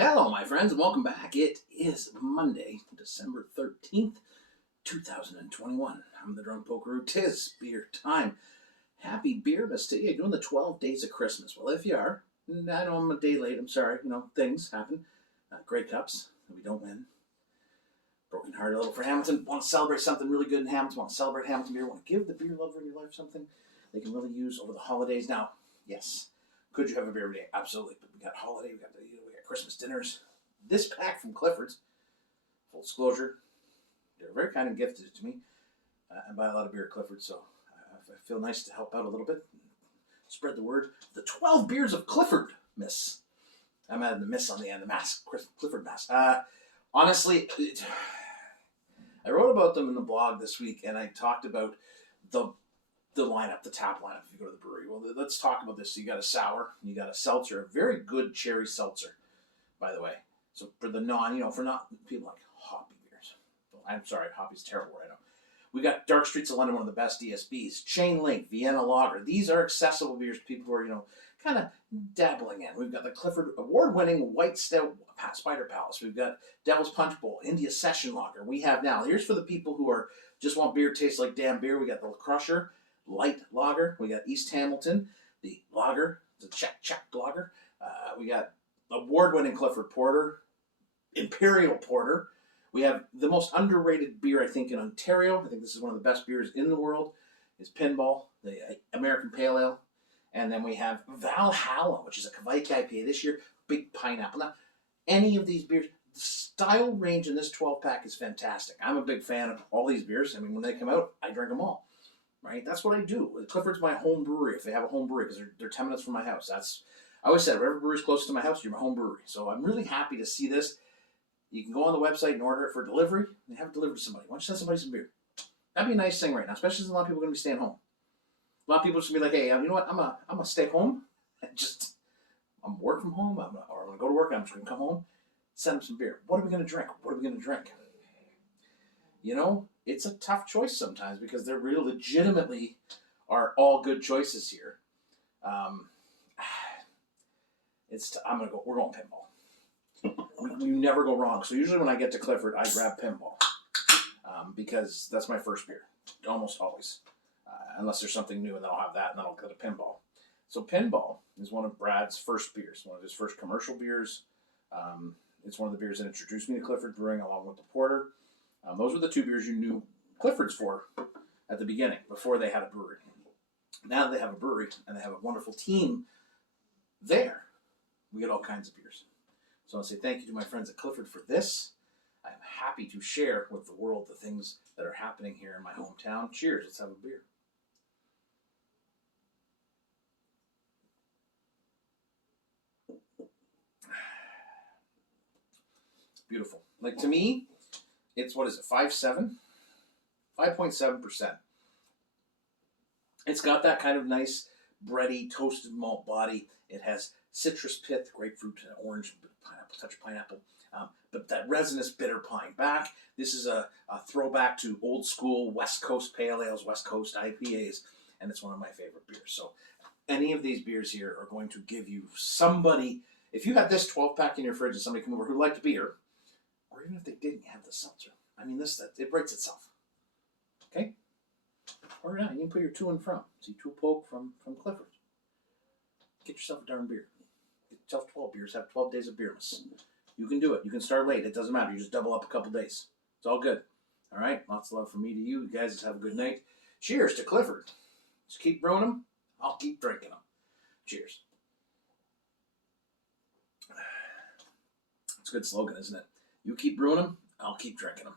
Hello, my friends, and welcome back. It is Monday, December 13th, 2021. I'm the Drunk Pokeroo. 'Tis beer time. Happy Beermas to you. Doing the 12 days of Christmas. Well, if you are, I know I'm a day late. I'm sorry. Things happen. Grey Cups that we don't win. Broken heart a little for Hamilton. Want to celebrate something really good in Hamilton. Want to celebrate Hamilton beer. Want to give the beer lover in your life something they can really use over the holidays. Now, yes, could you have a beer every day? Absolutely. But we got holiday. We got Christmas dinners. This pack from Clifford's, full disclosure, they're very kind and gifted it to me. I buy a lot of beer at Clifford, so I feel nice to help out a little bit. Spread the word. The 12 beers of Clifford, miss. I'm adding the miss on the end, the mask. Clifford mask. Honestly, I wrote about them in the blog this week, and I talked about the lineup, the tap lineup if you go to the brewery. Well, let's talk about this. So you got a sour, you got a seltzer, a very good cherry seltzer, by the way. So for the for not people like hoppy beers. Well, I'm sorry, hoppy's terrible right now. We got Dark Streets of London, one of the best DSBs. Chain Link, Vienna Lager. These are accessible beers to people who are, kind of dabbling in. We've got the Clifford award-winning White Stout Spider Palace. We've got Devil's Punch Bowl, India Session Lager. We have now, here's for the people who are just want beer tastes like damn beer. We got the Crusher Light Lager. We got East Hamilton, the Lager, the Czech Lager. We got award-winning Clifford Porter, Imperial Porter. We have the most underrated beer, I think, in Ontario. I think this is one of the best beers in the world, is Pinball, the American Pale Ale. And then we have Valhalla, which is a Kvike IPA this year, big pineapple. Now, any of these beers, the style range in this 12-pack is fantastic. I'm a big fan of all these beers. I mean, when they come out, I drink them all. Right? That's what I do. Clifford's my home brewery, if they have a home brewery, because they're 10 minutes from my house. I always said, whatever brewery's close to my house, you're my home brewery. So I'm really happy to see this. You can go on the website and order it for delivery, and have it delivered to somebody. Why don't you send somebody some beer? That'd be a nice thing right now, especially since a lot of people are going to be staying home. A lot of people just be like, hey, you know what? I'm gonna stay home and I'm work from home, or I'm gonna go to work. I'm just gonna come home, send them some beer. What are we gonna drink? What are we gonna drink? It's a tough choice sometimes because there really legitimately are all good choices here. We're going Pinball. You never go wrong. So usually when I get to Clifford, I grab Pinball because that's my first beer, almost always. Unless there's something new, and then I'll have that, and then I'll go to Pinball. So Pinball is one of Brad's first beers, one of his first commercial beers. It's one of the beers that introduced me to Clifford Brewing along with the Porter. Those were the two beers you knew Clifford's for at the beginning, before they had a brewery. Now that they have a brewery, and they have a wonderful team there, we get all kinds of beers. So I want to say thank you to my friends at Clifford for this. I am happy to share with the world the things that are happening here in my hometown. Cheers, let's have a beer. Beautiful. Like, to me, it's, 5.7%. It's got that kind of nice bready, toasted malt body. It has citrus pith, grapefruit, orange, pineapple, touch of pineapple. But that resinous bitter pine back. This is a throwback to old school West Coast pale ales, West Coast IPAs, and it's one of my favorite beers. So any of these beers here are going to give you somebody, if you had this 12-pack in your fridge and somebody come over who liked beer, or even if they didn't have the seltzer, I mean, it writes itself. Okay? Or yeah, you can put your to and from. See, to poke from Clifford. Get yourself a darn beer. Get yourself 12 beers, have 12 days of beermas. You can do it. You can start late. It doesn't matter. You just double up a couple days. It's all good. All right? Lots of love from me to you. You guys just have a good night. Cheers to Clifford. Just keep brewing them. I'll keep drinking them. Cheers. It's a good slogan, isn't it? You keep brewing them, I'll keep drinking them.